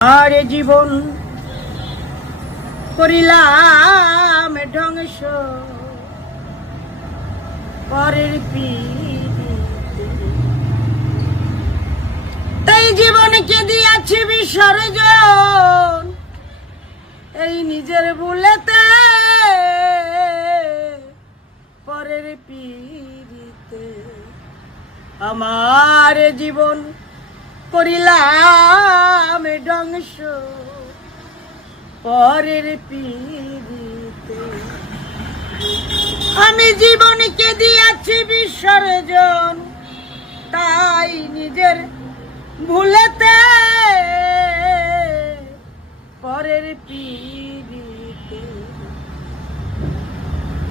আর জীবন করিলাম ধ্বংস পরের পিড়িতে, তাই জীবনকে দিয়াছি বিসর্জন এই নিজের ভুলেতে পরের পিড়িতে। আমার জীবন করিলাম ধ্বংস পরের পিড়িতে, আমি জীবনকে দিয়াছি বিসর্জন তাই নিজের ভুলেতে পরের পিড়িতে।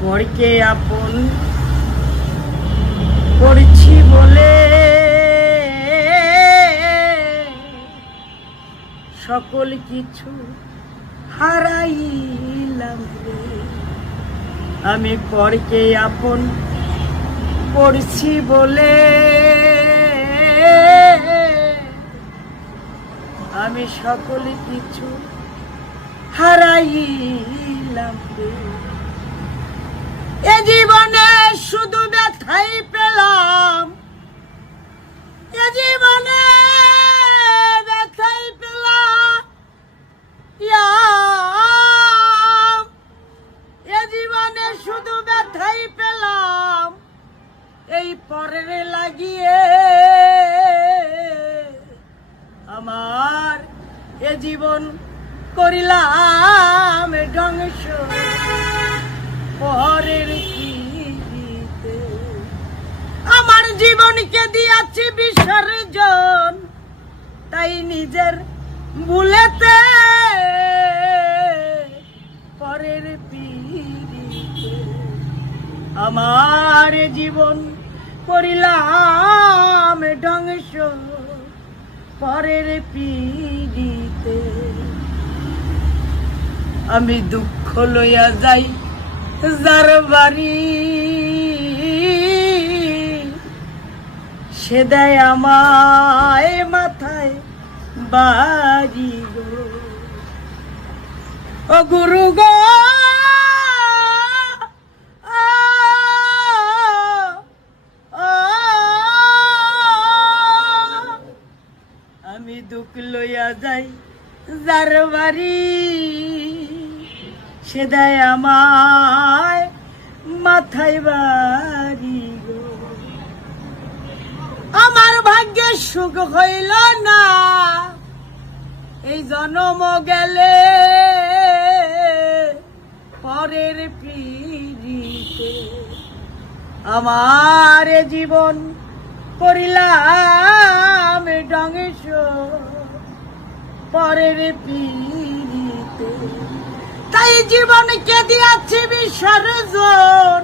পরকে আপন করছি বলে সকল কিছু হারাইলাম রে, আমি পরকে আপন করছি বলে আমি সকল কিছু হারাইলাম রে। এ জীবনে শুধু ব্যথাই পেলাম, এ জীবনে ব্যথাই পেলাম, এ জীবনে শুধু ব্যথাই পেলাম এই পরের লাগিয়ে। আমার এ জীবন করিলাম ধ্বংস পরের পিড়িতে, আমার জীবনকে দিয়াছি বিসর্জন তাই নিজের ভুলেতে পরের পিড়িতে। আমার জীবন করিলাম ধ্বংস পরের পিড়িতে, আমি দুঃখ লইয়া যাই যার বাড়ি সে দেয় আমায় মাথায় বাড়ি গো। ও গুরু গো আমি দুঃখ লইয়া যাই যার বাড়ি সে দেয় আমায় মাথায় বাড়ি গো। আমার ভাগ্যে সুখ হইল না এই জন্ম গেলে পরের পিড়িতে, আমার জীবন করিলাম ধ্বংস পরের পিড়িতে, তাই জীবনকে দিয়াছি বিসর্জন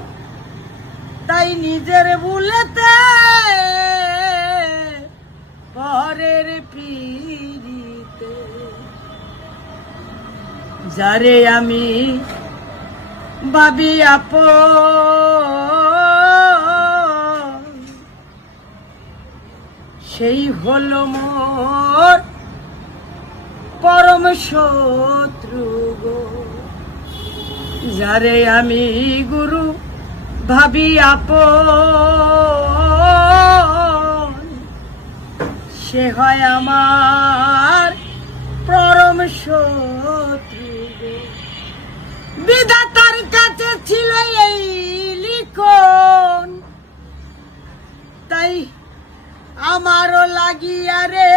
তাই নিজের ভুলেতে পরের পিড়িতে। যারে আমি ভাবি আপন সেই হলো মোর পরম শত্রু গো। যারে আমি গুরু ভাবি আপন সে হয় আমার পরম শত্রু গো। বিধাতার কাছে ছিল এই লিখন তাই আমারও লাগিয়া রে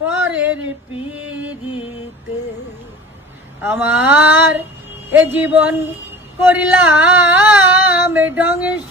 পরের পিড়িতে, আমার এ জীবন করিলাম ধ্বংস।